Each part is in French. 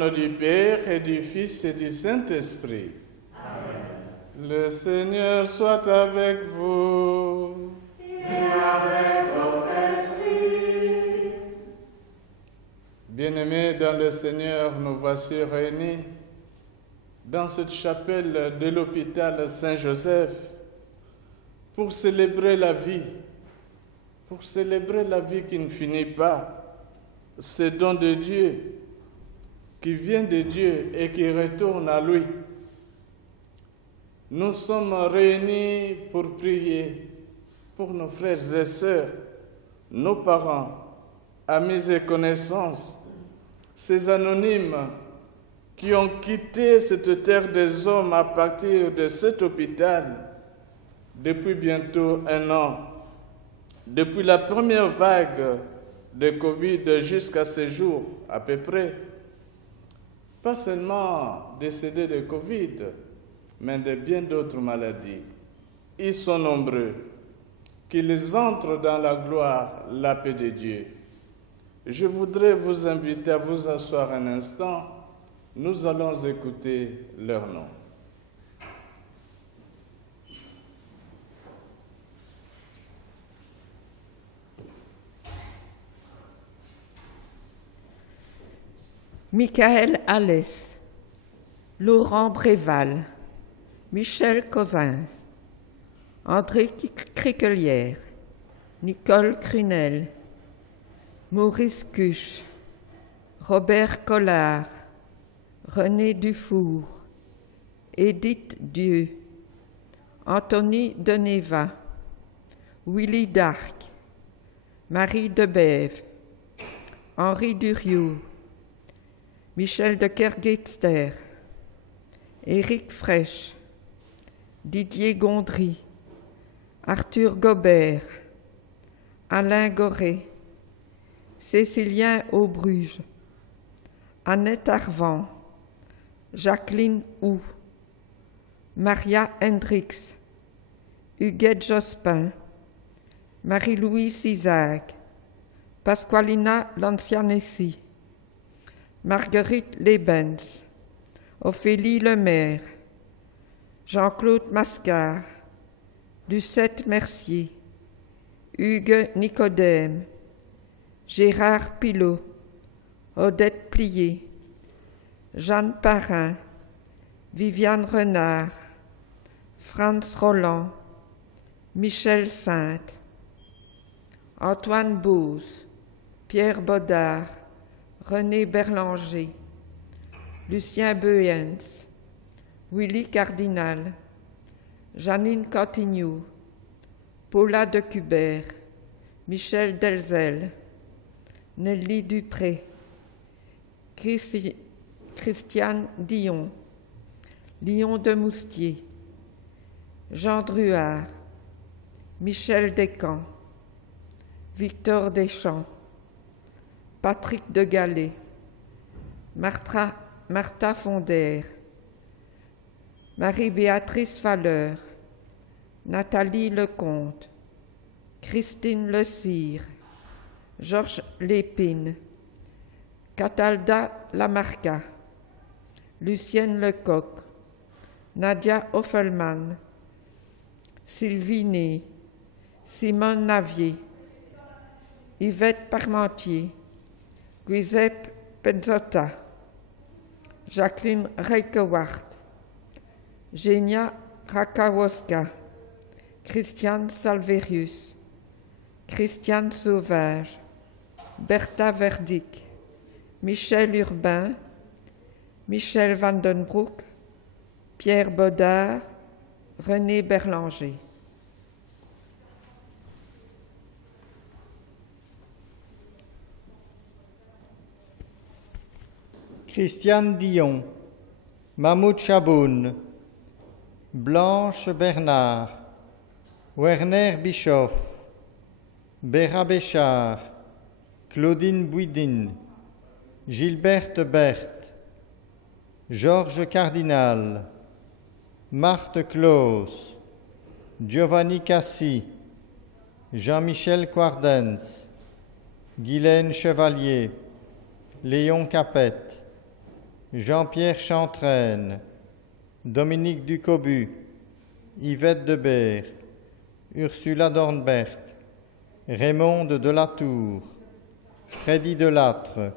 nom du Père et du Fils et du Saint-Esprit. Amen. Le Seigneur soit avec vous. Et avec votre esprit. Bien-aimés dans le Seigneur, nous voici réunis dans cette chapelle de l'hôpital Saint-Joseph pour célébrer la vie qui ne finit pas, ce don de Dieu qui vient de Dieu et qui retourne à lui. Nous sommes réunis pour prier pour nos frères et sœurs, nos parents, amis et connaissances, ces anonymes qui ont quitté cette terre des hommes à partir de cet hôpital depuis bientôt 1 an, depuis la première vague de Covid jusqu'à ce jour à peu près. Pas seulement décédés de Covid, mais de bien d'autres maladies. Ils sont nombreux. Qu'ils entrent dans la gloire, la paix de Dieu. Je voudrais vous inviter à vous asseoir un instant. Nous allons écouter leur nom. Michael Alès, Laurent Bréval, Michel Cosins, André Criquelière, Nicole Crunel, Maurice Cuche, Robert Collard, René Dufour, Édith Dieu, Anthony Deneva, Willy Darc, Marie Debève, Henri Durieux, Michel de Kergetster, Éric Fraîche, Didier Gondry, Arthur Gobert, Alain Goré, Cécilien Aubruge, Annette Arvan, Jacqueline Hou, Maria Hendrix, Huguette Jospin, Marie-Louise Isaac, Pasqualina Lancianesi, Marguerite Lebens, Ophélie Lemaire, Jean-Claude Mascard, Lucette Mercier, Hugues Nicodème, Gérard Pilot, Odette Plié, Jeanne Parrain, Viviane Renard, Franz Roland, Michel Sainte, Antoine Beauce, Pierre Bodard, René Berlanger, Lucien Beuens, Willy Cardinal, Janine Cantignou, Paula de Cubert, Michel Delzel, Nelly Dupré, Christiane Dion, Léon de Moustier, Jean Druard, Michel Descamps, Victor Deschamps, Patrick de Gallet, Martha Fondère, Marie-Béatrice Falleur, Nathalie Lecomte, Christine Le Cire, Georges Lépine, Catalda Lamarca, Lucienne Lecoq, Nadia Offelman, Sylvie Ney, Simone Navier, Yvette Parmentier, Giuseppe Penzotta, Jacqueline Reikewart, Genia Rakawoska, Christiane Salverius, Christiane Sauvage, Bertha Verdick, Michel Urbain, Michel Vandenbroek, Pierre Bodard, René Berlanger. Christiane Dion, Mahmoud Chaboun, Blanche Bernard, Werner Bischoff, Béra Béchard, Claudine Bouidine, Gilberte Berthe, Georges Cardinal, Marthe Claus, Giovanni Cassi, Jean-Michel Quardens, Guylaine Chevalier, Léon Capette, Jean-Pierre Chantraine, Dominique Ducobu, Yvette Debert, Ursula Dornberg, Raymond de Latour, Freddy Delattre,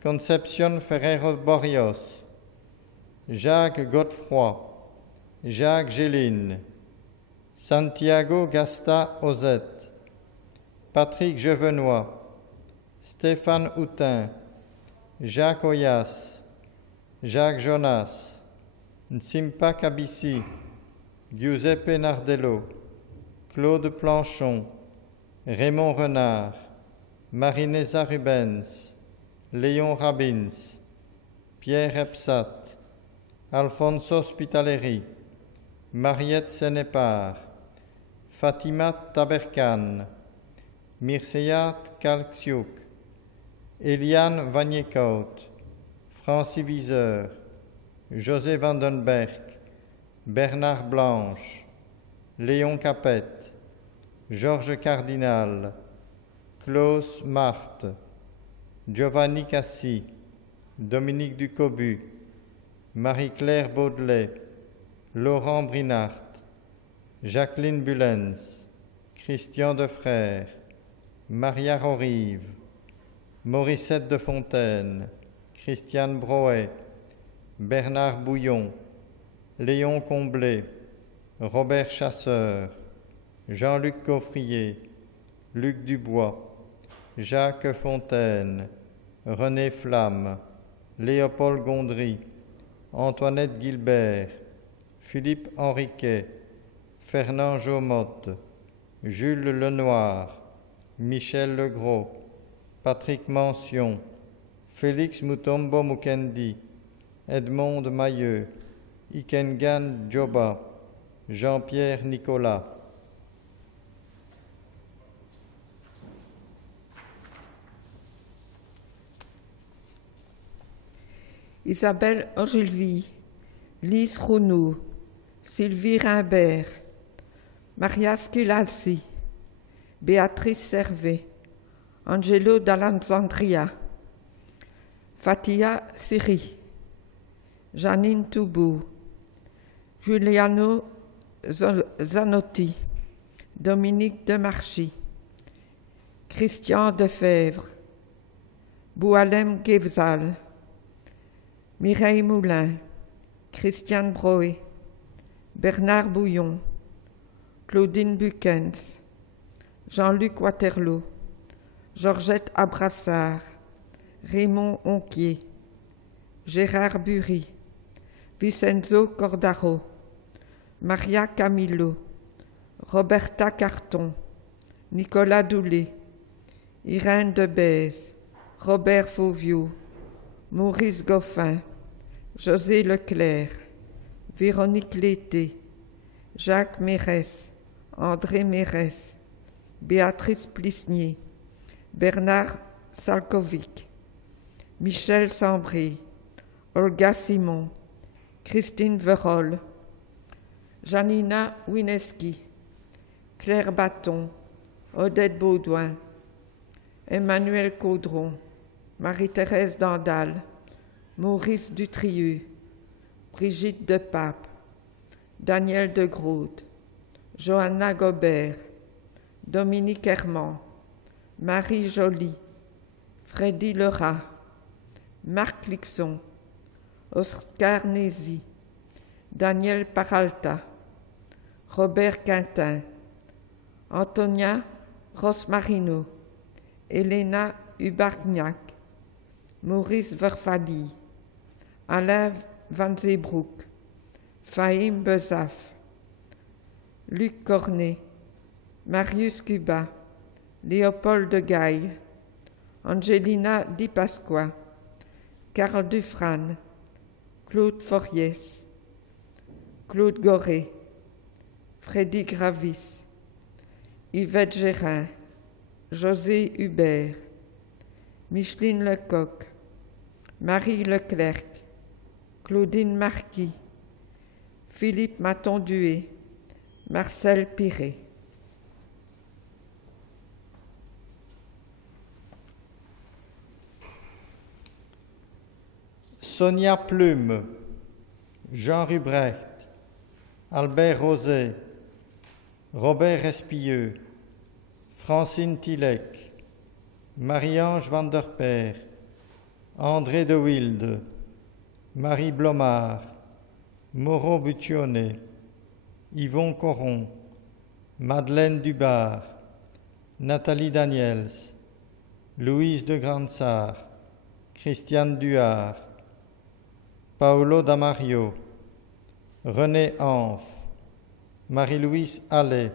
Concepción Ferrero Borrios, Jacques Godefroy, Jacques Géline, Santiago Gasta Ozette, Patrick Jevenois, Stéphane Houtin, Jacques Oyas, Jacques Jonas, Nsimpa Kabissi, Giuseppe Nardello, Claude Planchon, Raymond Renard, Marinesa Rubens, Léon Rabins, Pierre Epsat, Alfonso Spitaleri, Mariette Sénépar, Fatima Taberkan, Mirseyat Kalksiuk, Eliane Vaniekaut, Francis Viseur, José Vandenberg, Bernard Blanche, Léon Capette, Georges Cardinal, Klaus Marthe, Giovanni Cassi, Dominique Ducobu, Marie-Claire Baudelet, Laurent Brinart, Jacqueline Bullens, Christian Defrère, Maria Rorive, Morissette de Fontaine, Christiane Broet, Bernard Bouillon, Léon Comblé, Robert Chasseur, Jean-Luc Coffrier, Luc Dubois, Jacques Fontaine, René Flamme, Léopold Gondry, Antoinette Gilbert, Philippe Henriquet, Fernand Jomotte, Jules Lenoir, Michel Legros, Patrick Mention, Félix Mutombo Mukendi, Edmond Mailleux, Ikengan Djoba, Jean-Pierre Nicolas. Isabelle Ogilvie, Lise Rounou, Sylvie Rimbert, Maria Schilalsi, Béatrice Servet, Angelo d'Alexandria, Fatia Siri, Janine Toubou, Giuliano Zanotti, Dominique Demarchi, Christian Defebvre, Boualem Gevzal, Mireille Moulin, Christiane Broé, Bernard Bouillon, Claudine Buckens, Jean-Luc Waterloo, Georgette Abrassard, Raymond Onquier, Gérard Bury, Vincenzo Cordaro, Maria Camillo, Roberta Carton, Nicolas Doulet, Irène Debèze, Robert Fauviot, Maurice Goffin, José Leclerc, Véronique Lété, Jacques Mérès, André Mérès, Béatrice Plisnier, Bernard Salkovic, Michel Sambré, Olga Simon, Christine Verrolle, Janina Wineski, Claire Baton, Odette Baudouin, Emmanuel Caudron, Marie-Thérèse Dandal, Maurice Dutrieux, Brigitte Depape, Daniel de Groot, Johanna Gobert, Dominique Herman, Marie Joly, Freddy Lerat, Marc Lixon, Oscar Nézy, Daniel Paralta, Robert Quintin, Antonia Rosmarino, Elena Ubargnac, Maurice Verfali, Alain Van Zeebroek, Fahim Bezaf, Luc Cornet, Marius Cuba, Léopold de Gaille, Angelina Di Pasqua, Karl Dufran, Claude Foriès, Claude Goré, Freddy Gravis, Yvette Gérin, José Hubert, Micheline Lecoq, Marie Leclerc, Claudine Marquis, Philippe Matondué, Marcel Piret. Sonia Plume, Jean Rubrecht, Albert Roset, Robert Respilleux, Francine Tilec, Marie-Ange Van der Peer, André de Wilde, Marie Blomard, Moreau Buccione, Yvon Coron, Madeleine Dubar, Nathalie Daniels, Louise de Grandsart, Christiane Duhard, Paolo Damario, René Anf, Marie-Louise Allais,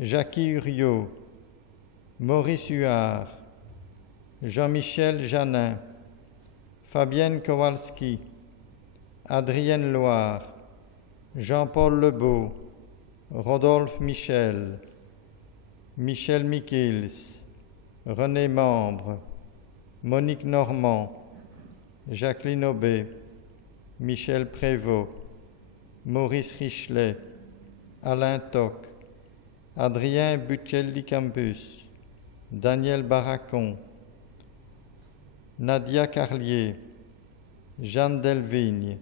Jackie Uriot, Maurice Huard, Jean-Michel Janin, Fabienne Kowalski, Adrienne Loire, Jean-Paul Lebeau, Rodolphe Michel, Michel Michels, René Membre, Monique Normand, Jacqueline Aubé, Michel Prévost, Maurice Richelet, Alain Toc, Adrien Buccelli-Campus, Daniel Baracon, Nadia Carlier, Jeanne Delvigne,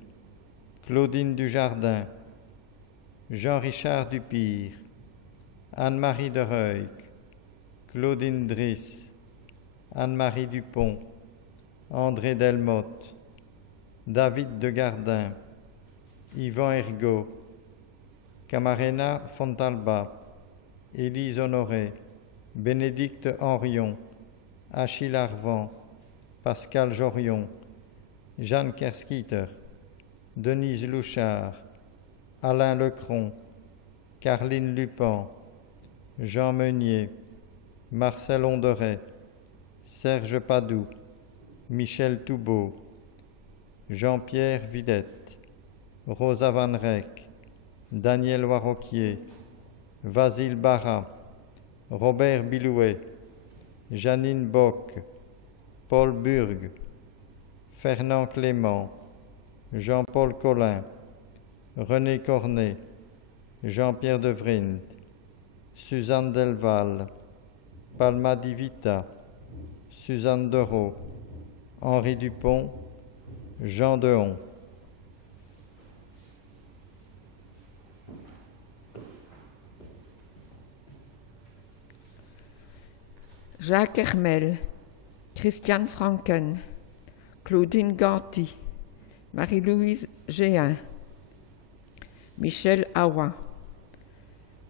Claudine Dujardin, Jean-Richard Dupire, Anne-Marie de Reuil, Claudine Driss, Anne-Marie Dupont, André Delmotte, David de Gardin, Yvan Ergaud, Camarena Fontalba, Élise Honoré, Bénédicte Henrion, Achille Arvan, Pascal Jorion, Jeanne Kerskiter, Denise Louchard, Alain Lecron, Carline Lupan, Jean Meunier, Marcel Onderet, Serge Padoux, Michel Toubeau, Jean-Pierre Villette, Rosa Van Reyck, Daniel Warroquier, Vasile Barra, Robert Bilouet, Janine Bock, Paul Burg, Fernand Clément, Jean-Paul Collin, René Cornet, Jean-Pierre de Vrind, Suzanne Delval, Palma Di Vita, Suzanne Dereau, Henri Dupont, Jean Dehon. Jacques Hermel, Christiane Franken, Claudine Ganty, Marie-Louise Géhin, Michel Awa,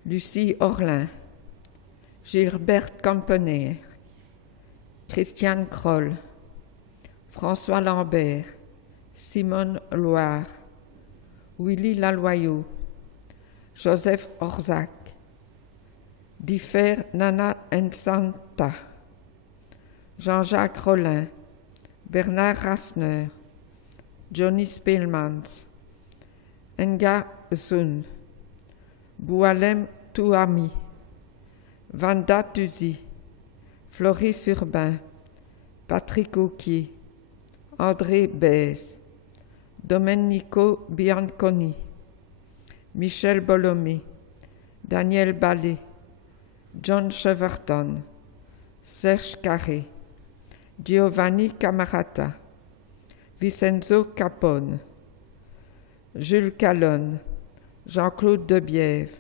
Lucie Orlin, Gilberte Campener, Christiane Kroll, François Lambert, Simone Loire, Willy Laloyau, Joseph Orzac, Differ Nana Nsanta, Jean-Jacques Rollin, Bernard Rasner, Johnny Spelmans, Enga Zun, Boualem Touami, Vanda Tuzi, Floris Urbain, Patrick Auquier, André Bèze, Domenico Bianconi, Michel Bolomé, Daniel Ballet, John Cheverton, Serge Carré, Giovanni Camarata, Vincenzo Capone, Jules Calonne, Jean-Claude Debiève,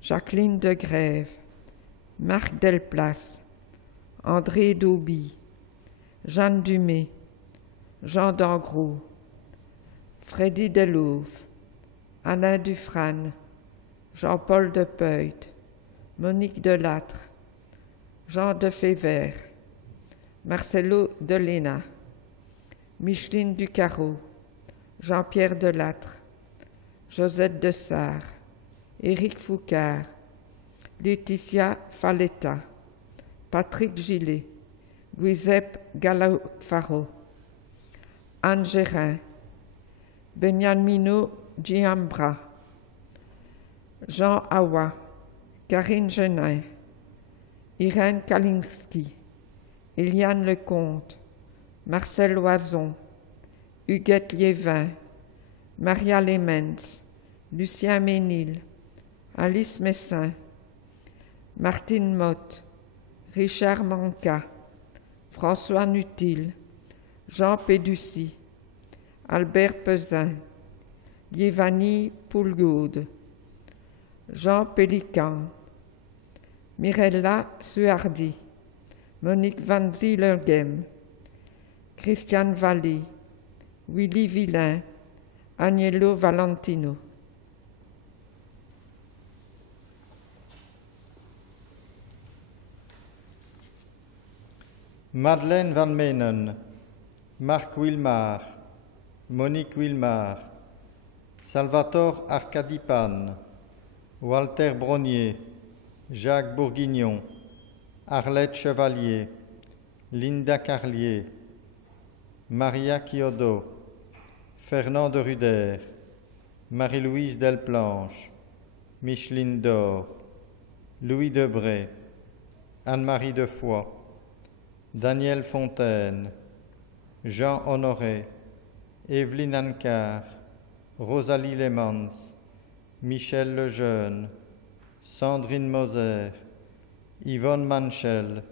Jacqueline Degrève, Marc Delplace, André Dauby, Jeanne Dumay, Jean Dangros, Freddy Delouve, Alain Dufrane, Jean-Paul Depeuil, Monique Delattre, Jean de Févert, Marcelo Delena, Micheline Ducarreau, Jean-Pierre Delattre, Josette Dessart, Éric Foucard, Laetitia Faletta, Patrick Gillet, Giuseppe Galafaro, Anne Gérin, Beniamino Giambra, Jean Awa, Karine Genin, Irène Kalinski, Eliane Lecomte, Marcel Loison, Huguette Liévin, Maria Lemens, Lucien Ménil, Alice Messin, Martine Motte, Richard Manca, François Nutil, Jean Péducy, Albert Pesin, Yevani Poulgaude, Jean Pélican, Mirella Suardi, Monique Van Zielergem, Christiane Valli, Willy Villain, Agnello Valentino. Madeleine Van Menen, Marc Wilmar, Monique Wilmar, Salvatore Arcadipan, Walter Brognier, Jacques Bourguignon, Arlette Chevalier, Linda Carlier, Maria Chiodo, Fernand de Ruder, Marie-Louise Delplanche, Micheline Dor, Louis Debray, Anne-Marie Defoy, Daniel Fontaine, Jean Honoré, Evelyne Ancar, Rosalie Lemans, Michel Lejeune, Sandrine Moser, Yvonne Manchel,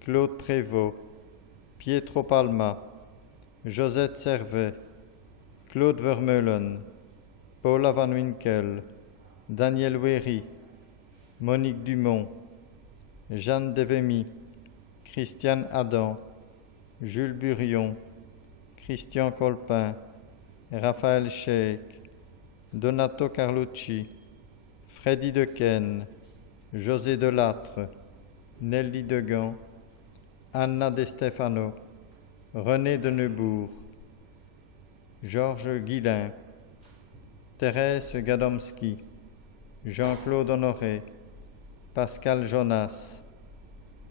Claude Prévost, Pietro Palma, Josette Servet, Claude Vermeulen, Paula Van Winkel, Daniel Wéry, Monique Dumont, Jeanne Devemy, Christiane Adam, Jules Burion, Christian Colpin, Raphaël Sheik, Donato Carlucci, Freddy Dequesne, José Delattre, Nelly Degan, Anna De Stefano, René de Neubourg, Georges Guillain, Thérèse Gadomski, Jean-Claude Honoré, Pascal Jonas,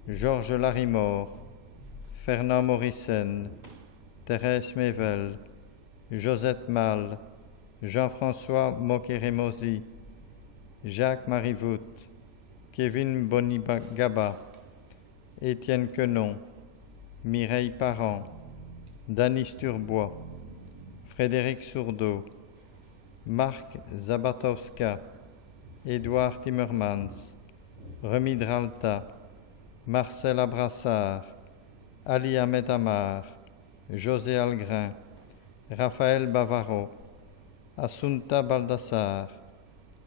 Georges Larimore, Fernand Morissen, Thérèse Mével, Josette Mal, Jean-François Mokérémosi, Jacques Marivout, Kevin Bonigaba, Étienne Quenon, Mireille Parent, Danis Turbois, Frédéric Sourdeau, Marc Zabatowska, Édouard Timmermans, Remy Dralta, Marcel Abrassard, Ali Ahmed Amar, José Algrin, Raphaël Bavaro, Assunta Baldassar,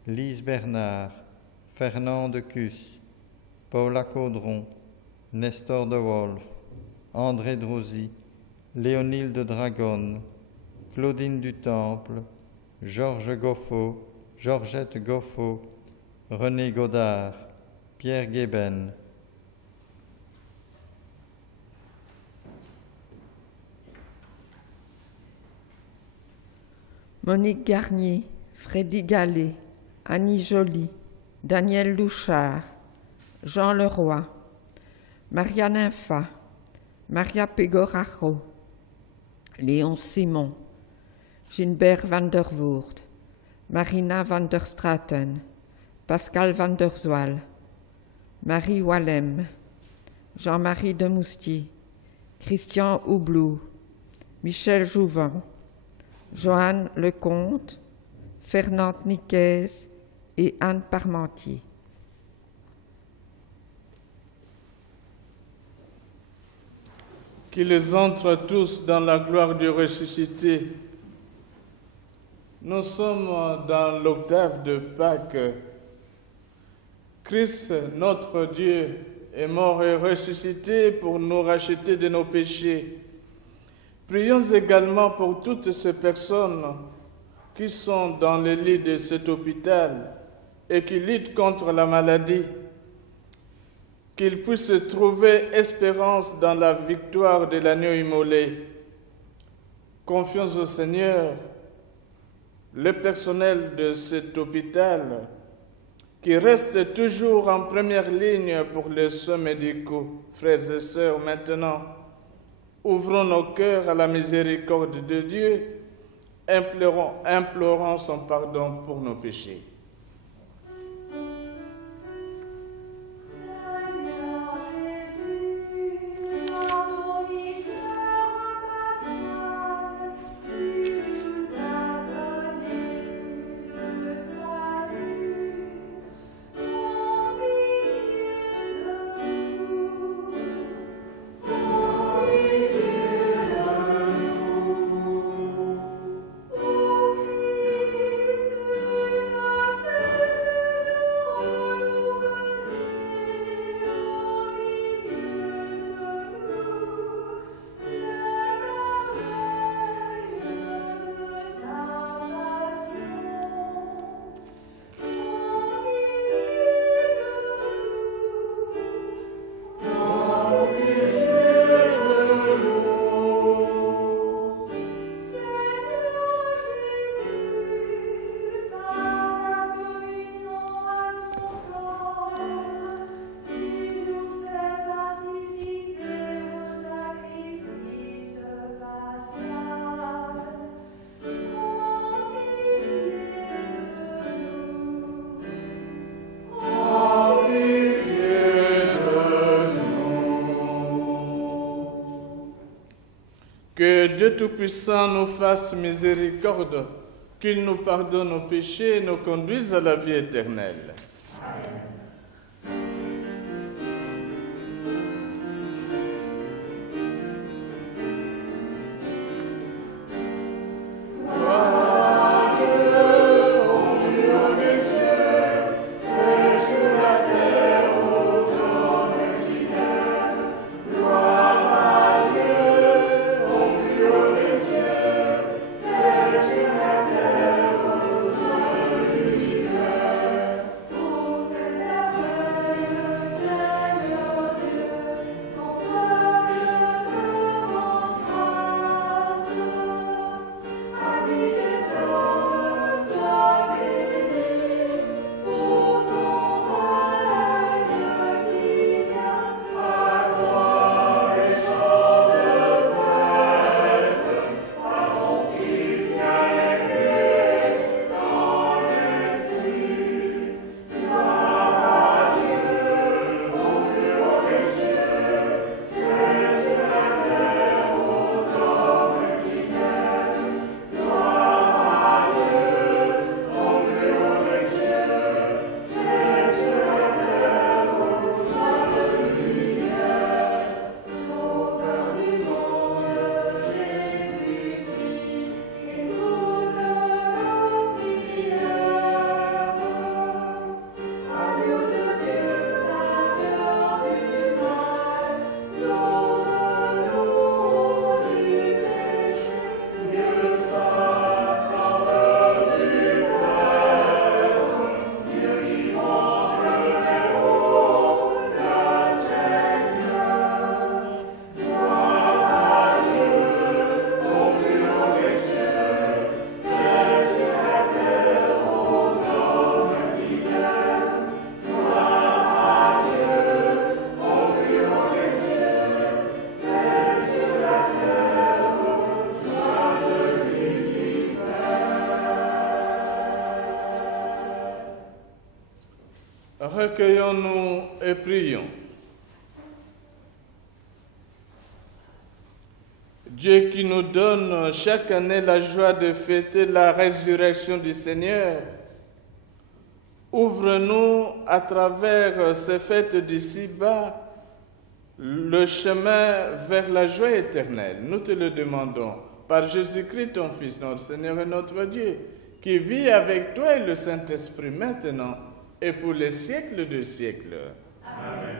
Lise Bernard, Fernand de Cus, Paula Caudron, Nestor de Wolf, André Drouzy, Léonile de Dragon, Claudine du Temple, Georges Goffo, Georgette Goffo, René Godard, Pierre Guébène. Monique Garnier, Freddy Gallet, Annie Joly, Daniel Louchard, Jean Leroy, Marianne Infa, Maria Pegorajo, Léon Simon, Ginbert van der Voort, Marina van der Straten, Pascal van der Zoal, Marie Wallem, Jean-Marie Demoustier, Christian Houblou, Michel Jouvin, Joanne Lecomte, Fernande Nicaise et Anne Parmentier. Qu'ils entrent tous dans la gloire du ressuscité. Nous sommes dans l'octave de Pâques. Christ, notre Dieu, est mort et ressuscité pour nous racheter de nos péchés. Prions également pour toutes ces personnes qui sont dans les lits de cet hôpital et qui luttent contre la maladie, qu'ils puissent trouver espérance dans la victoire de l'agneau immolé. Confions au Seigneur le personnel de cet hôpital qui reste toujours en première ligne pour les soins médicaux. Frères et sœurs, maintenant, ouvrons nos cœurs à la miséricorde de Dieu, implorons son pardon pour nos péchés. Dieu Tout-Puissant nous fasse miséricorde, qu'il nous pardonne nos péchés et nous conduise à la vie éternelle. Recueillons-nous et prions. Dieu qui nous donne chaque année la joie de fêter la résurrection du Seigneur, ouvre-nous à travers ces fêtes d'ici-bas le chemin vers la joie éternelle. Nous te le demandons par Jésus-Christ, ton Fils, notre Seigneur et notre Dieu, qui vit avec toi et le Saint-Esprit maintenant et pour les siècles de siècles. Amen.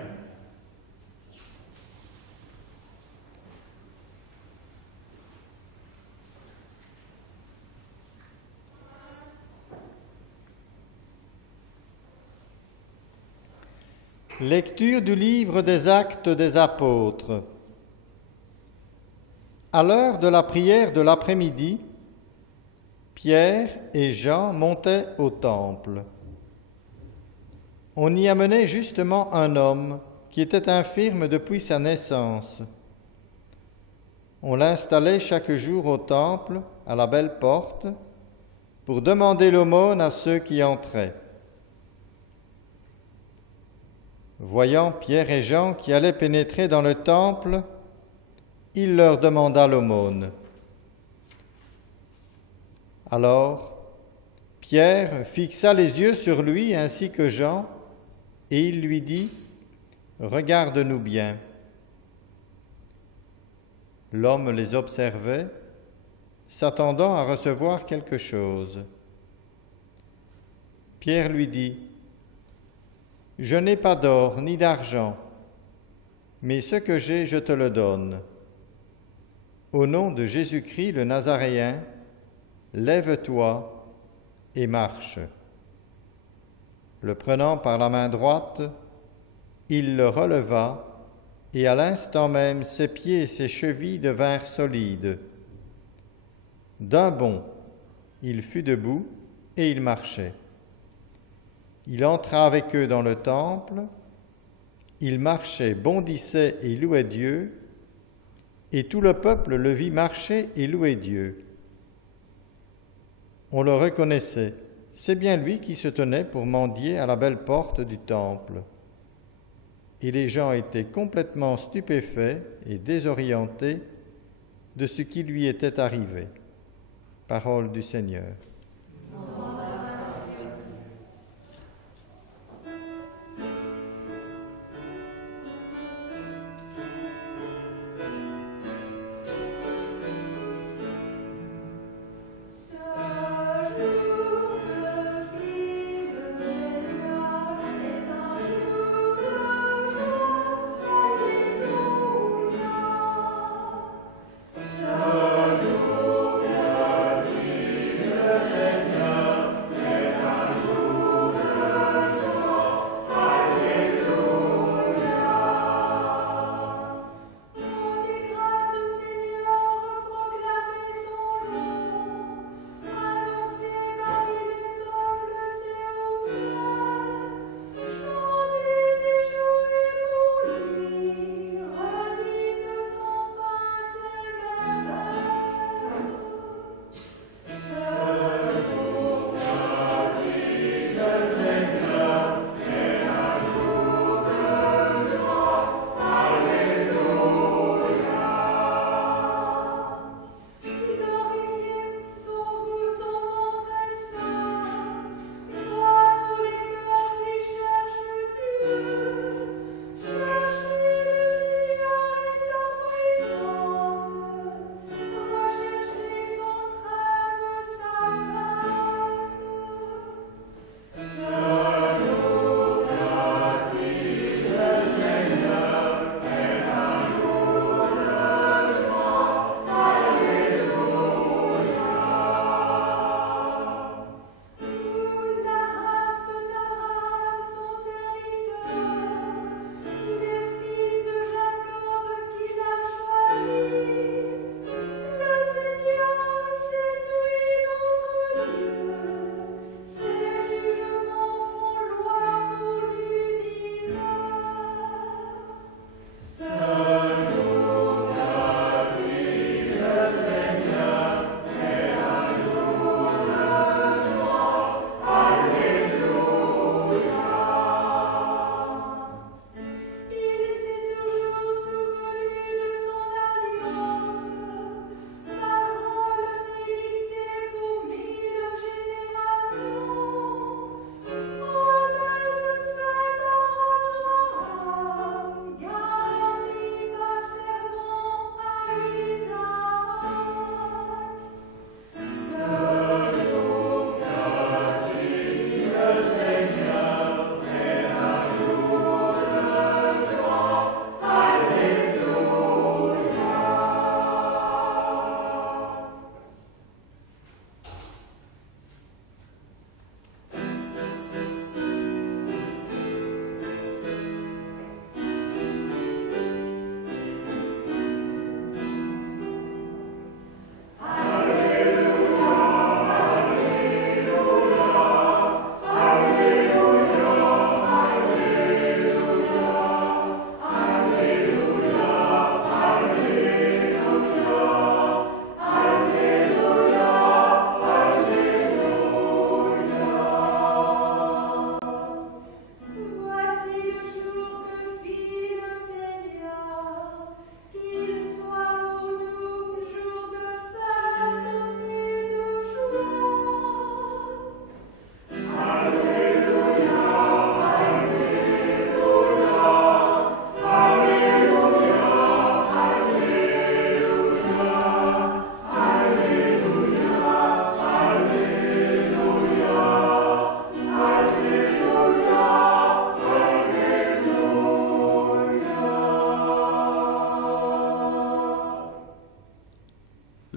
Lecture du livre des Actes des Apôtres. À l'heure de la prière de l'après-midi, Pierre et Jean montaient au temple. On y amenait justement un homme qui était infirme depuis sa naissance. On l'installait chaque jour au temple, à la belle porte, pour demander l'aumône à ceux qui entraient. Voyant Pierre et Jean qui allaient pénétrer dans le temple, il leur demanda l'aumône. Alors, Pierre fixa les yeux sur lui ainsi que Jean, et il lui dit : « Regarde-nous bien. » L'homme les observait, s'attendant à recevoir quelque chose. Pierre lui dit : « Je n'ai pas d'or ni d'argent, mais ce que j'ai, je te le donne. Au nom de Jésus-Christ le Nazaréen, lève-toi et marche. » Le prenant par la main droite, il le releva, et à l'instant même ses pieds et ses chevilles devinrent solides. D'un bond, il fut debout et il marchait. Il entra avec eux dans le temple, il marchait, bondissait et louait Dieu, et tout le peuple le vit marcher et louer Dieu. On le reconnaissait, c'est bien lui qui se tenait pour mendier à la belle porte du temple. Et les gens étaient complètement stupéfaits et désorientés de ce qui lui était arrivé. Parole du Seigneur.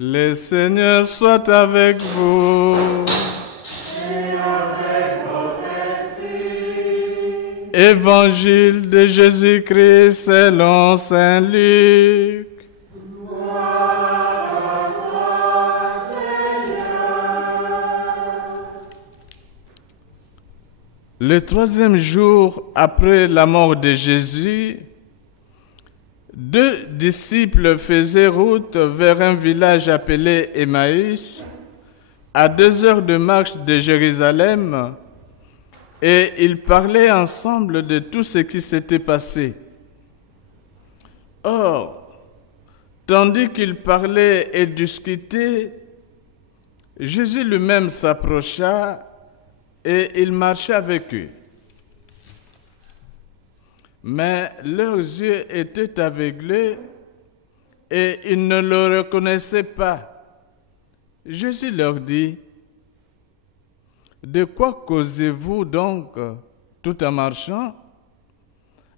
Le Seigneur soit avec vous. Et avec votre esprit. Évangile de Jésus-Christ selon saint Luc. Gloire à toi, Seigneur. Le troisième jour après la mort de Jésus, 2 disciples faisaient route vers un village appelé Emmaüs, à 2 heures de marche de Jérusalem, et ils parlaient ensemble de tout ce qui s'était passé. Or, Tandis qu'ils parlaient et discutaient, Jésus lui-même s'approcha et il marcha avec eux. Mais leurs yeux étaient aveuglés et ils ne le reconnaissaient pas. Jésus leur dit, « De quoi causez-vous donc tout en marchant ?»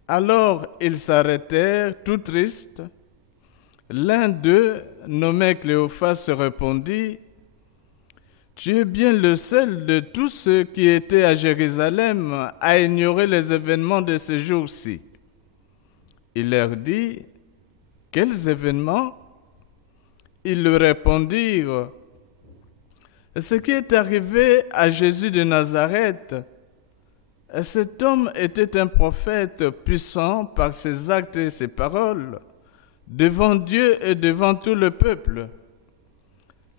Alors ils s'arrêtèrent, tout tristes. L'un d'eux, nommé Cléophas, se répondit, « Tu es bien le seul de tous ceux qui étaient à Jérusalem à ignorer les événements de ce jour-ci. » Il leur dit, « Quels événements ?» Ils lui répondirent, « Ce qui est arrivé à Jésus de Nazareth. Cet homme était un prophète puissant par ses actes et ses paroles, devant Dieu et devant tout le peuple.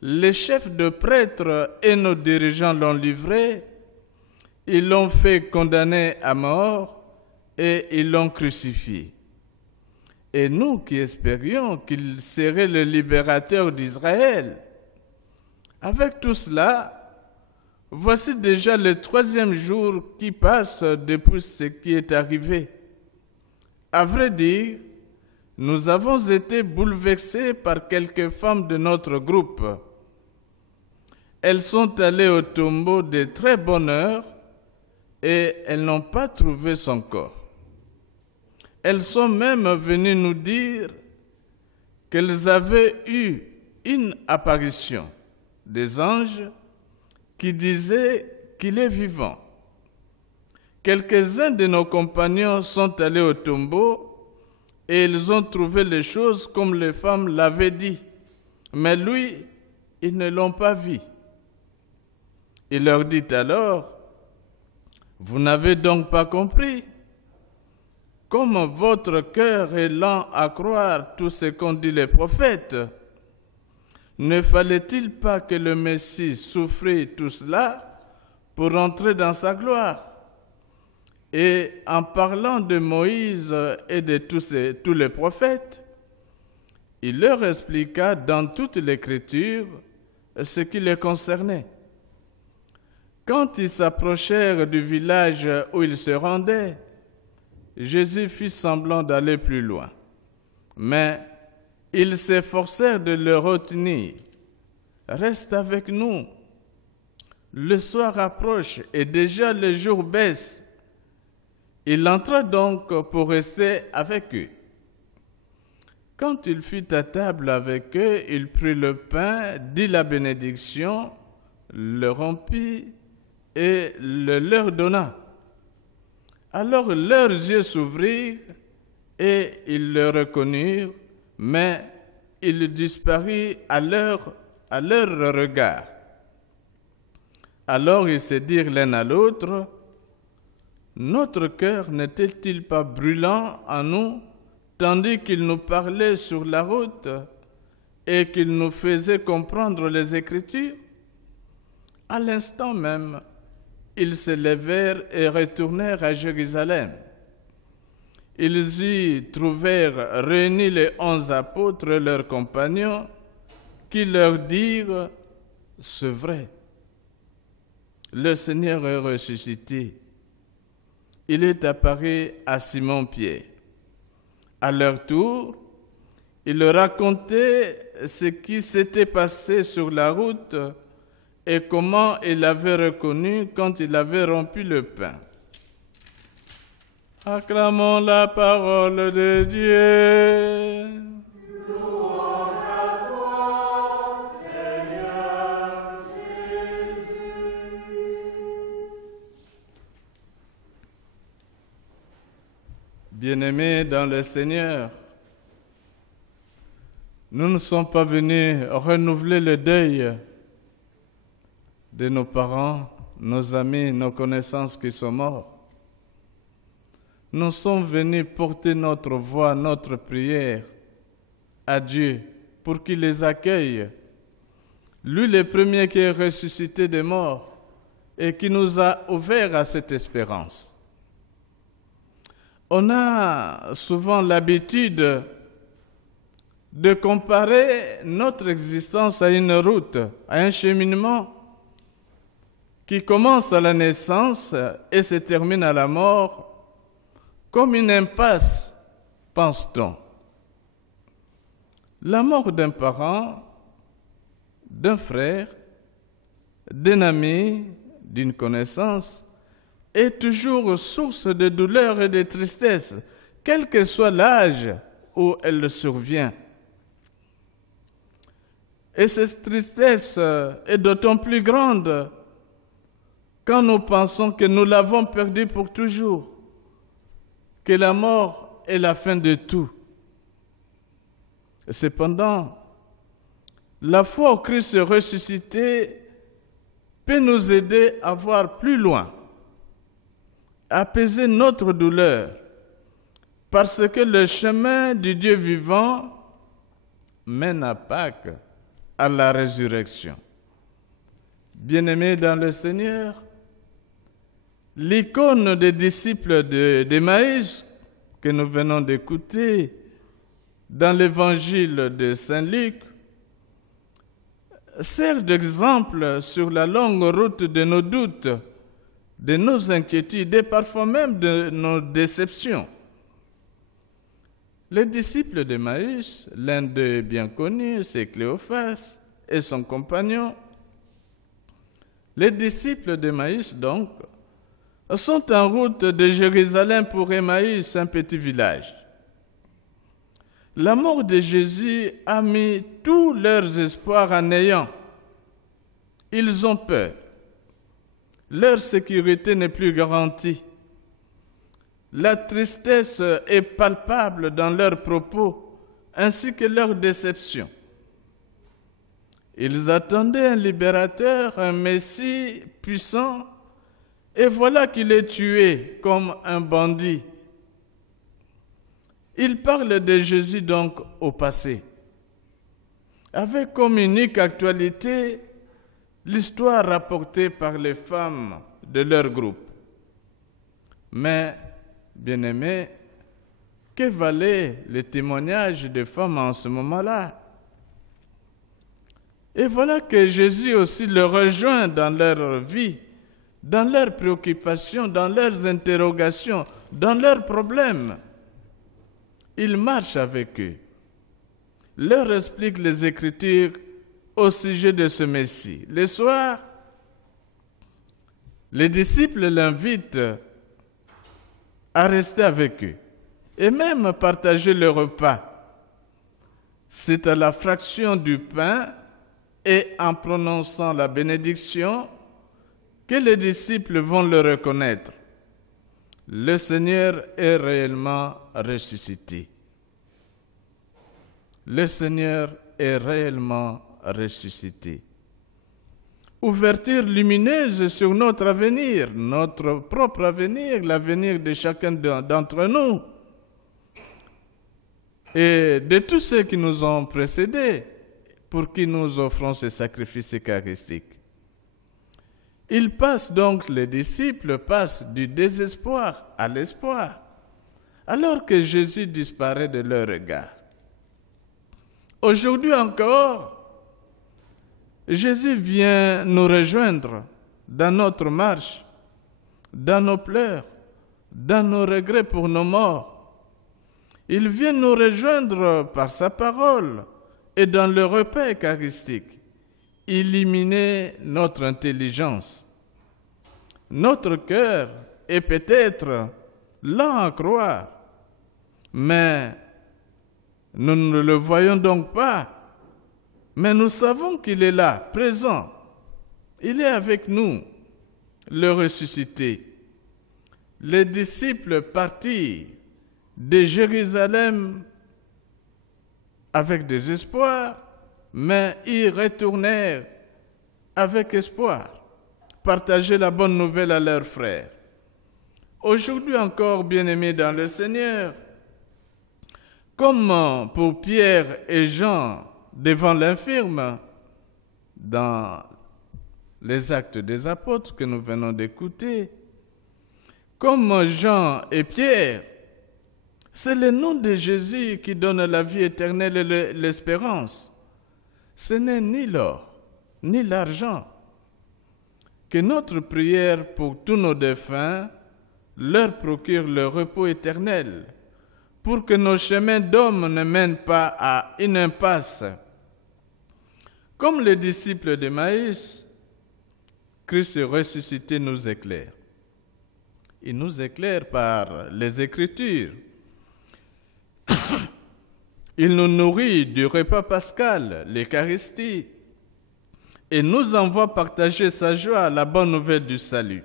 Les chefs de prêtres et nos dirigeants l'ont livré, ils l'ont fait condamner à mort et ils l'ont crucifié. Et nous qui espérions qu'il serait le libérateur d'Israël, avec tout cela, voici déjà le 3e jour qui passe depuis ce qui est arrivé. À vrai dire, nous avons été bouleversés par quelques femmes de notre groupe. Elles sont allées au tombeau de très bonne heure et elles n'ont pas trouvé son corps. Elles sont même venues nous dire qu'elles avaient eu une apparition des anges qui disaient qu'il est vivant. Quelques-uns de nos compagnons sont allés au tombeau et ils ont trouvé les choses comme les femmes l'avaient dit. Mais lui, ils ne l'ont pas vu. Il leur dit alors, « Vous n'avez donc pas compris? Comme votre cœur est lent à croire tout ce qu'ont dit les prophètes, ne fallait-il pas que le Messie souffrit tout cela pour entrer dans sa gloire ?» Et en parlant de Moïse et de tous les prophètes, il leur expliqua dans toute l'Écriture ce qui les concernait. Quand ils s'approchèrent du village où ils se rendaient, Jésus fit semblant d'aller plus loin. Mais ils s'efforcèrent de le retenir. « Reste avec nous. Le soir approche et déjà le jour baisse. » Il entra donc pour rester avec eux. Quand il fut à table avec eux, il prit le pain, dit la bénédiction, le rompit et le leur donna. Alors leurs yeux s'ouvrirent et ils le reconnurent, mais il disparut à leur regard. Alors ils se dirent l'un à l'autre, « Notre cœur n'était-il pas brûlant en nous, tandis qu'il nous parlait sur la route et qu'il nous faisait comprendre les Écritures ?» À l'instant même, ils se levèrent et retournèrent à Jérusalem. Ils y trouvèrent réunis les 11 apôtres, leurs compagnons, qui leur dirent, « C'est vrai, le Seigneur est ressuscité. Il est apparu à Simon-Pierre. » À leur tour, ils leur racontaient ce qui s'était passé sur la route et comment il l'avait reconnu quand il avait rompu le pain. Acclamons la parole de Dieu. Louange à toi, Seigneur Jésus. Bien-aimés dans le Seigneur, nous ne sommes pas venus renouveler le deuil de nos parents, nos amis, nos connaissances qui sont morts. Nous sommes venus porter notre voix, notre prière à Dieu pour qu'il les accueille. Lui, le premier qui est ressuscité des morts et qui nous a ouverts à cette espérance. On a souvent l'habitude de comparer notre existence à une route, à un cheminement qui commence à la naissance et se termine à la mort, comme une impasse, pense-t-on. La mort d'un parent, d'un frère, d'un ami, d'une connaissance, est toujours source de douleur et de tristesse, quel que soit l'âge où elle survient. Et cette tristesse est d'autant plus grande quand nous pensons que nous l'avons perdue pour toujours, que la mort est la fin de tout. Cependant, la foi au Christ ressuscité peut nous aider à voir plus loin, à apaiser notre douleur, parce que le chemin du Dieu vivant mène à Pâques, à la résurrection. Bien-aimés dans le Seigneur, l'icône des disciples d'Emmaüs que nous venons d'écouter dans l'évangile de Saint Luc sert d'exemple sur la longue route de nos doutes, de nos inquiétudes et parfois même de nos déceptions. Les disciples d'Emmaüs, l'un d'eux bien connu, c'est Cléophas et son compagnon. Les disciples d'Emmaüs, donc, sont en route de Jérusalem pour Emmaüs, un petit village. La mort de Jésus a mis tous leurs espoirs en néant. Ils ont peur. Leur sécurité n'est plus garantie. La tristesse est palpable dans leurs propos, ainsi que leur déception. Ils attendaient un libérateur, un Messie puissant, et voilà qu'il est tué comme un bandit. Ils parlent de Jésus donc au passé, avec comme unique actualité l'histoire rapportée par les femmes de leur groupe. Mais, bien-aimés, que valait le témoignage des femmes en ce moment-là? Et voilà que Jésus aussi les rejoint dans leur vie, dans leurs préoccupations, dans leurs interrogations, dans leurs problèmes. Il marche avec eux, leur explique les Écritures au sujet de ce Messie. Le soir, les disciples l'invitent à rester avec eux et même partager le repas. C'est à la fraction du pain et en prononçant la bénédiction que les disciples vont le reconnaître. Le Seigneur est réellement ressuscité. Le Seigneur est réellement ressuscité. Ouverture lumineuse sur notre avenir, notre propre avenir, l'avenir de chacun d'entre nous et de tous ceux qui nous ont précédés, pour qui nous offrons ce sacrifice eucharistique. Les disciples passent du désespoir à l'espoir, alors que Jésus disparaît de leur regard. Aujourd'hui encore, Jésus vient nous rejoindre dans notre marche, dans nos pleurs, dans nos regrets pour nos morts. Il vient nous rejoindre par sa parole et dans le repas eucharistique. Illuminer notre intelligence. Notre cœur est peut-être lent à croire, mais nous ne le voyons donc pas. Mais nous savons qu'il est là, présent. Il est avec nous, le ressuscité. Les disciples partirent de Jérusalem avec des espoirs, mais ils retournèrent avec espoir, partager la bonne nouvelle à leurs frères. Aujourd'hui encore, bien-aimés dans le Seigneur, comme pour Pierre et Jean devant l'infirme, dans les Actes des Apôtres que nous venons d'écouter, comme Jean et Pierre C'est le nom de Jésus qui donne la vie éternelle et l'espérance. Ce n'est ni l'or, ni l'argent. Que notre prière pour tous nos défunts leur procure le repos éternel, pour que nos chemins d'hommes ne mènent pas à une impasse. Comme les disciples d'Emmaüs, Christ ressuscité nous éclaire. Il nous éclaire par les Écritures. Il nous nourrit du repas pascal, l'Eucharistie, et nous envoie partager sa joie, la bonne nouvelle du salut.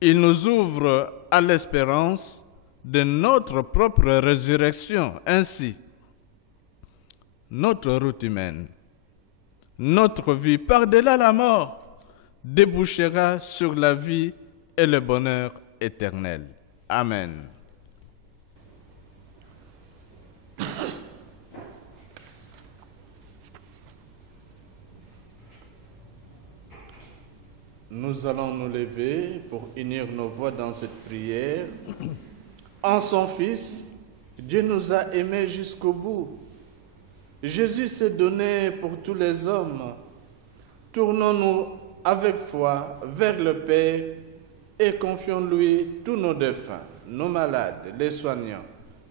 Il nous ouvre à l'espérance de notre propre résurrection. Ainsi, notre route humaine, notre vie par-delà la mort, débouchera sur la vie et le bonheur éternel. Amen. Nous allons nous lever pour unir nos voix dans cette prière. En son Fils, Dieu nous a aimés jusqu'au bout. Jésus s'est donné pour tous les hommes. Tournons-nous avec foi vers le Père et confions-lui tous nos défunts, nos malades, les soignants,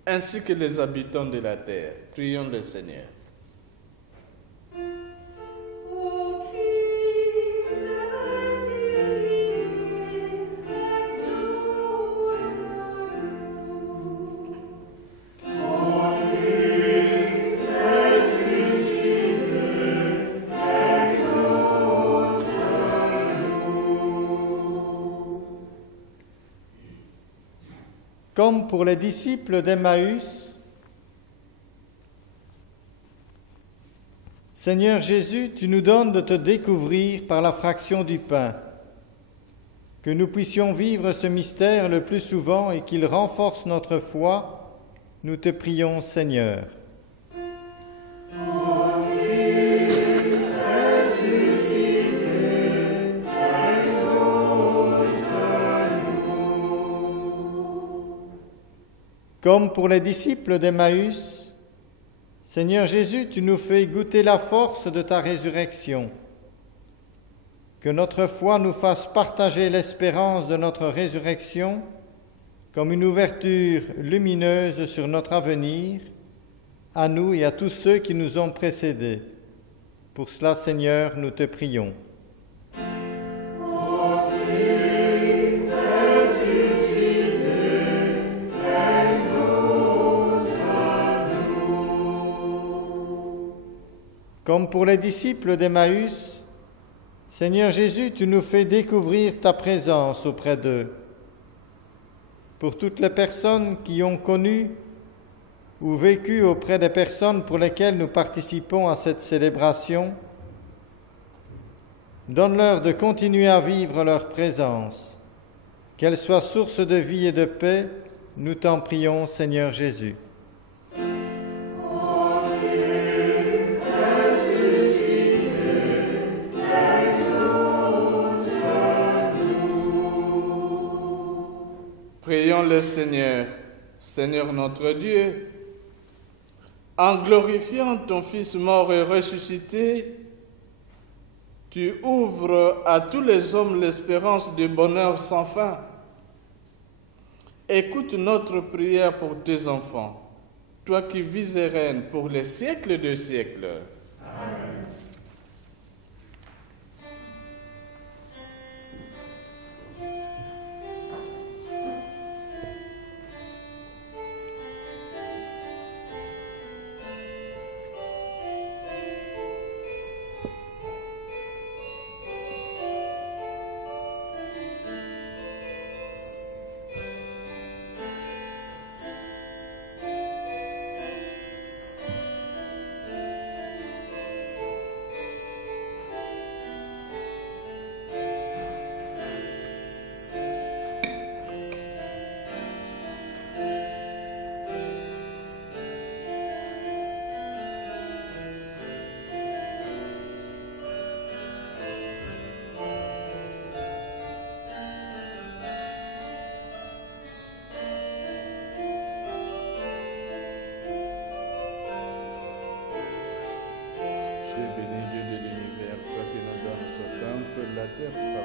ainsi que les habitants de la terre. Prions le Seigneur. Comme pour les disciples d'Emmaüs, Seigneur Jésus, tu nous donnes de te découvrir par la fraction du pain, que nous puissions vivre ce mystère le plus souvent et qu'il renforce notre foi, nous te prions, Seigneur. Comme pour les disciples d'Emmaüs, Seigneur Jésus, tu nous fais goûter la force de ta résurrection. Que notre foi nous fasse partager l'espérance de notre résurrection comme une ouverture lumineuse sur notre avenir, à nous et à tous ceux qui nous ont précédés. Pour cela, Seigneur, nous te prions. Comme pour les disciples d'Emmaüs, Seigneur Jésus, tu nous fais découvrir ta présence auprès d'eux. Pour toutes les personnes qui ont connu ou vécu auprès des personnes pour lesquelles nous participons à cette célébration, donne-leur de continuer à vivre leur présence. Qu'elle soit source de vie et de paix, nous t'en prions, Seigneur Jésus. Prions le Seigneur, Seigneur notre Dieu, en glorifiant ton Fils mort et ressuscité, tu ouvres à tous les hommes l'espérance du bonheur sans fin. Écoute notre prière pour tes enfants, toi qui vis et règnes pour les siècles des siècles. Amen.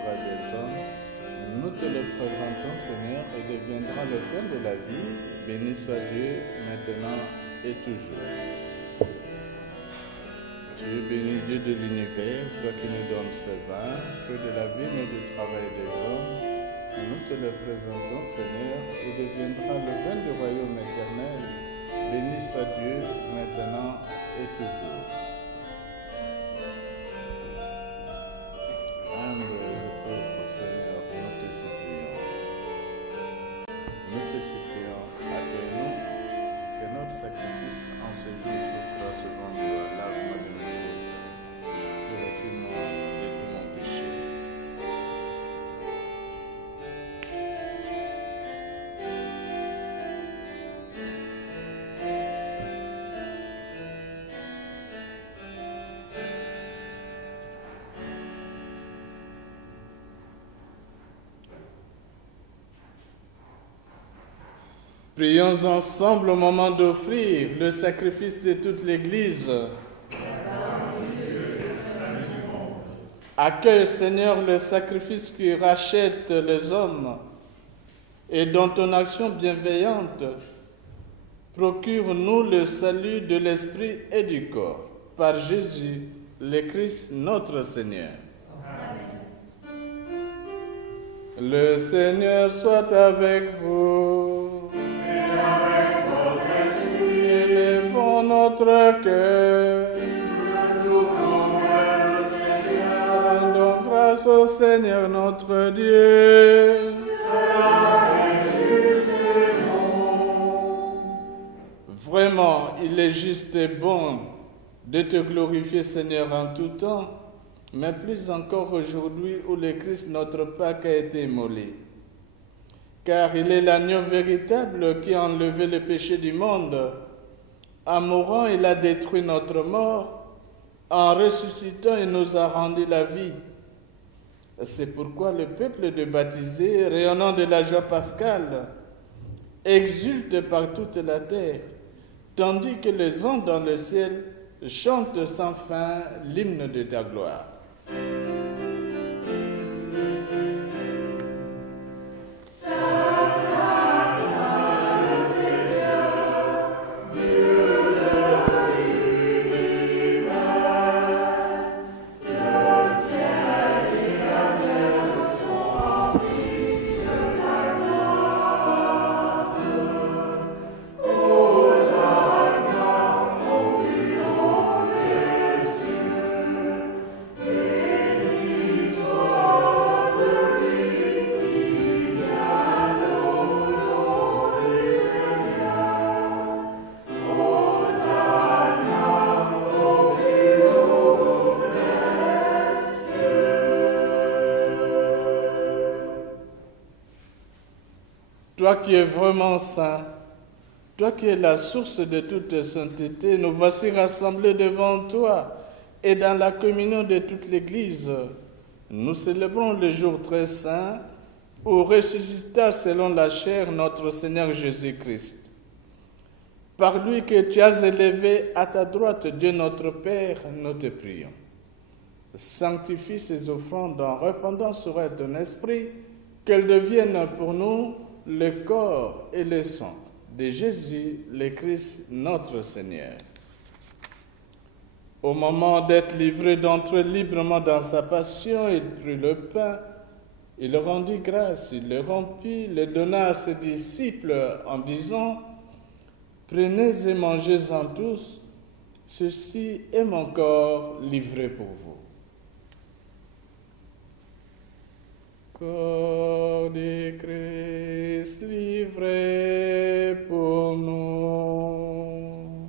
sera des hommes. Nous te le présentons, Seigneur, et deviendra le pain de la vie. Béni soit Dieu, maintenant et toujours. Tu es béni, Dieu de l'univers, toi qui nous donnes ce vin, fruit de la vie, mais du travail des hommes. Nous te le présentons, Seigneur, et deviendra le vin du royaume éternel. Béni soit Dieu, maintenant et toujours. Humbles et pauvres, Seigneur, nous te supplions. Nous te supplions, accueille-nous, que notre sacrifice en ce jour souffre selon le larme de nos fautes. Purifie-moi de tout mon péché. Prions ensemble au moment d'offrir le sacrifice de toute l'Église. Accueille, Seigneur, le sacrifice qui rachète les hommes et dont ton action bienveillante procure-nous le salut de l'esprit et du corps. Par Jésus, le Christ, notre Seigneur. Amen. Le Seigneur soit avec vous. Élevons notre cœur. Rendons grâce au Seigneur notre Dieu. Vraiment, il est juste et bon de te glorifier, Seigneur, en tout temps, mais plus encore aujourd'hui où le Christ, notre Pâque, a été immolé. Car il est l'agneau véritable qui a enlevé le péché du monde. En mourant, il a détruit notre mort. En ressuscitant, il nous a rendu la vie. C'est pourquoi le peuple de baptisés, rayonnant de la joie pascale, exulte par toute la terre, tandis que les anges dans le ciel chantent sans fin l'hymne de ta gloire. Toi qui es vraiment saint, toi qui es la source de toute sainteté, nous voici rassemblés devant toi et dans la communion de toute l'Église. Nous célébrons le jour très saint où ressuscita selon la chair notre Seigneur Jésus-Christ. Par lui que tu as élevé à ta droite, Dieu notre Père, nous te prions. Sanctifie ces offrandes en répandant sur elles ton esprit, qu'elles deviennent pour nous le corps et le sang de Jésus, le Christ, notre Seigneur. Au moment d'être livré d'entrer librement dans sa passion, il prit le pain, il rendit grâce, il le rompit, le donna à ses disciples en disant « Prenez et mangez-en tous, ceci est mon corps livré pour vous. » Corps du Christ livré pour nous.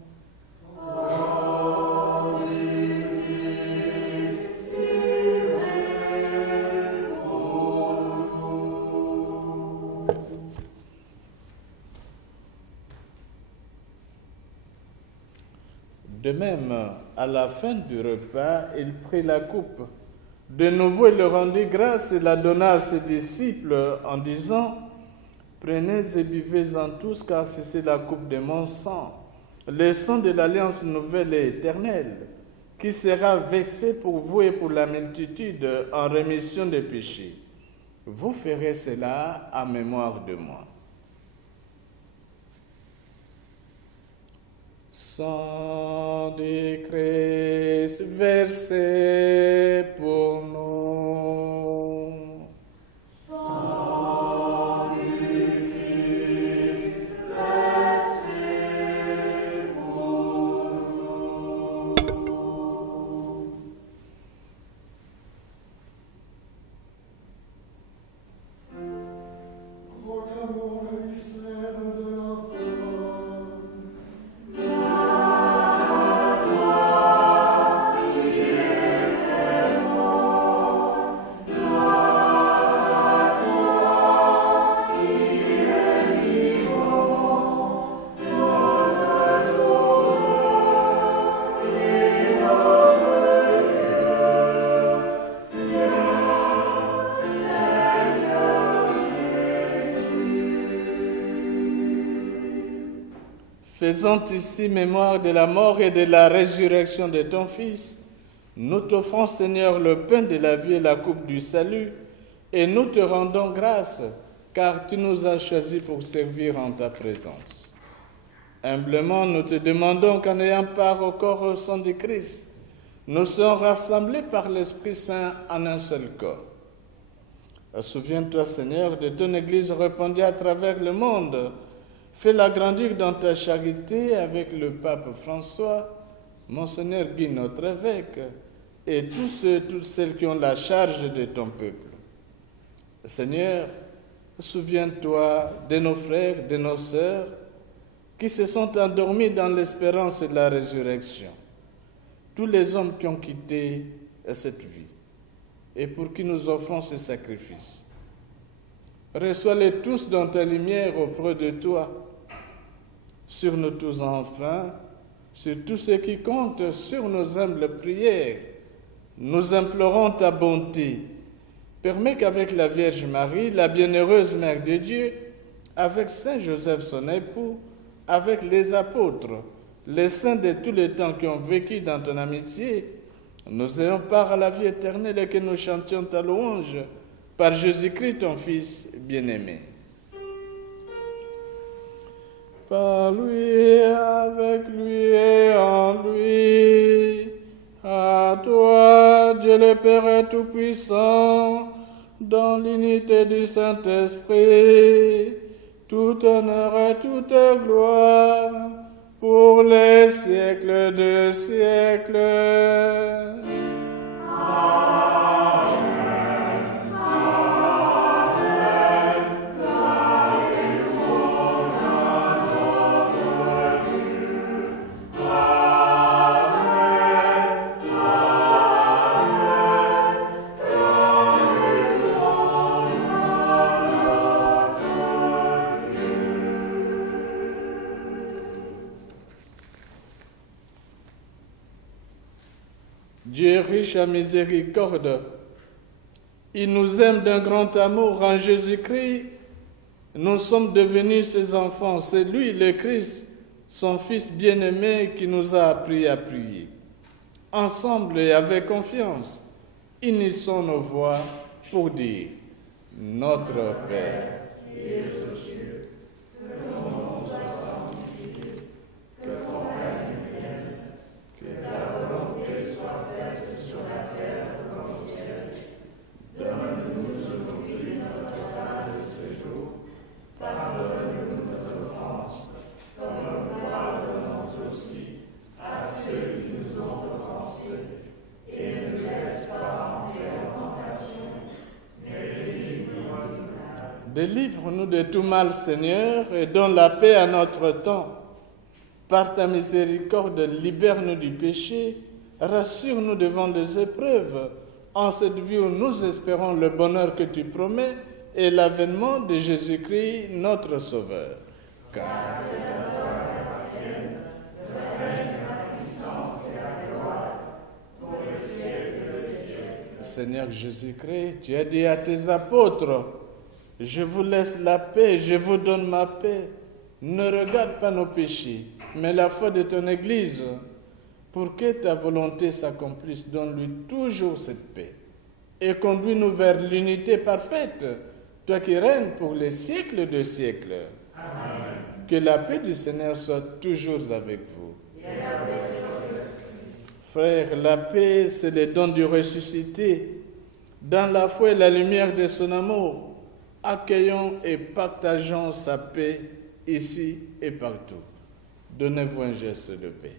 Corps du Christ livré pour nous. De même, à la fin du repas, il prit la coupe. De nouveau, il leur rendit grâce et la donna à ses disciples en disant « Prenez et buvez-en tous, car c'est la coupe de mon sang, le sang de l'alliance nouvelle et éternelle, qui sera vexé pour vous et pour la multitude en rémission des péchés. Vous ferez cela en mémoire de moi. Sang de Christ versé pour nous. Sang du Christ versé pour nous. Proclamons le mystère de la foi. Faisant ici mémoire de la mort et de la résurrection de ton Fils, nous t'offrons, Seigneur, le pain de la vie et la coupe du salut, et nous te rendons grâce, car tu nous as choisis pour servir en ta présence. Humblement, nous te demandons qu'en ayant part au corps et au sang de Christ, nous soyons rassemblés par l'Esprit Saint en un seul corps. Souviens-toi, Seigneur, de ton Église répandue à travers le monde. Fais-la grandir dans ta charité avec le pape François, Monseigneur Guy, notre évêque, et toutes celles qui ont la charge de ton peuple. Seigneur, souviens-toi de nos frères, de nos sœurs, qui se sont endormis dans l'espérance de la résurrection. Tous les hommes qui ont quitté cette vie, et pour qui nous offrons ce sacrifice. Reçois-les tous dans ta lumière auprès de toi. Sur nous tous enfin, sur tous ceux qui comptent sur nos humbles prières, nous implorons ta bonté. Permets qu'avec la Vierge Marie, la bienheureuse Mère de Dieu, avec Saint Joseph son époux, avec les apôtres, les saints de tous les temps qui ont vécu dans ton amitié, nous ayons part à la vie éternelle et que nous chantions ta louange par Jésus-Christ, ton Fils bien-aimé. Par lui, avec lui et en lui, à toi, Dieu le Père Tout-Puissant, dans l'unité du Saint-Esprit, tout honneur et toute gloire, pour les siècles de siècles. Dieu riche à miséricorde, il nous aime d'un grand amour. En Jésus-Christ, nous sommes devenus ses enfants. C'est lui, le Christ, son Fils bien-aimé, qui nous a appris à prier. Ensemble et avec confiance, unissons nos voix pour dire « Notre Père, qui es aux cieux, que ton nom soit sanctifié, que ton règne vienne, que ta volonté soit faite sur la terre comme au ciel. Donne-nous aujourd'hui notre pain de ce jour. Pardonne-nous nos offenses, comme nous pardonnons aussi à ceux qui nous ont offensés. Et ne nous laisse pas entrer en tentation, mais délivre-nous du mal. Délivre-nous de tout mal, Seigneur, et donne la paix à notre temps. Par ta miséricorde, libère-nous du péché, rassure-nous devant les épreuves, en cette vie où nous espérons le bonheur que tu promets et l'avènement de Jésus-Christ, notre Sauveur. Car c'est à toi qu'appartiennent le règne, la puissance et la gloire, pour les siècles des siècles. Seigneur Jésus-Christ, tu as dit à tes apôtres, « Je vous laisse la paix, je vous donne ma paix. Ne regarde pas nos péchés, mais la foi de ton Église. pour que ta volonté s'accomplisse. Donne-lui toujours cette paix et conduis-nous vers l'unité parfaite, toi qui règnes pour les siècles de siècles. Amen. Que la paix du Seigneur soit toujours avec vous. Frères, la paix, c'est le don du ressuscité. Dans la foi et la lumière de son amour, accueillons et partageons sa paix ici et partout. Donnez-vous un geste de paix.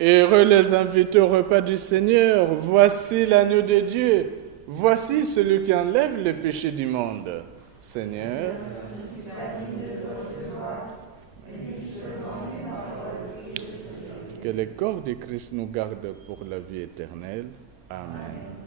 Heureux les invités au repas du Seigneur. Voici l'agneau de Dieu. Voici celui qui enlève le péché du monde. Seigneur, que le corps de Christ nous garde pour la vie éternelle. Amen.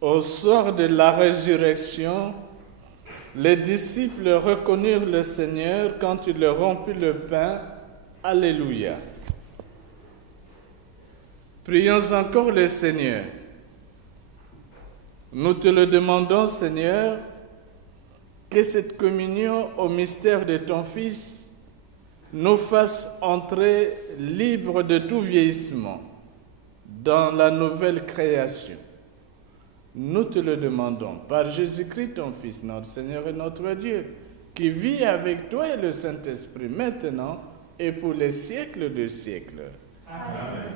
Au soir de la résurrection, les disciples reconnurent le Seigneur quand il leur rompit le pain. Alléluia. Prions encore le Seigneur. Nous te le demandons, Seigneur, que cette communion au mystère de ton Fils nous fasse entrer libres de tout vieillissement dans la nouvelle création. Nous te le demandons par Jésus-Christ, ton Fils, notre Seigneur et notre Dieu, qui vit avec toi et le Saint-Esprit maintenant et pour les siècles des siècles. Amen.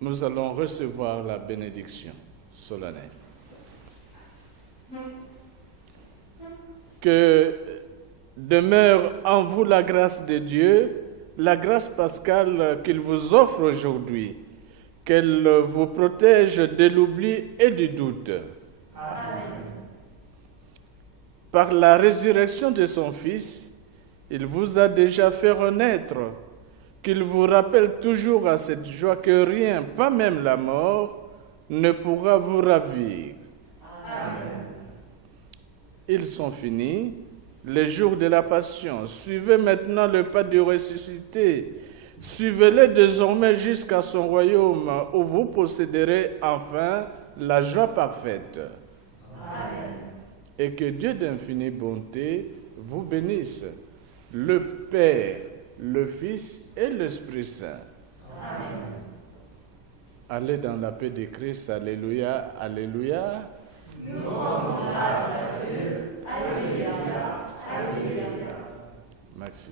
Nous allons recevoir la bénédiction solennelle. Que demeure en vous la grâce de Dieu, la grâce pascale qu'il vous offre aujourd'hui, qu'elle vous protège de l'oubli et du doute. Amen. Par la résurrection de son Fils, il vous a déjà fait renaître, qu'il vous rappelle toujours à cette joie que rien, pas même la mort, ne pourra vous ravir. Amen. Ils sont finis, les jours de la passion. Suivez maintenant le pas du ressuscité. Suivez-le désormais jusqu'à son royaume où vous posséderez enfin la joie parfaite. Amen. Et que Dieu d'infinie bonté vous bénisse, le Père, le Fils et l'Esprit Saint. Amen. Allez dans la paix de Christ. Alléluia, alléluia. Nous rendons grâce à Dieu. Alléluia. Alléluia. Merci.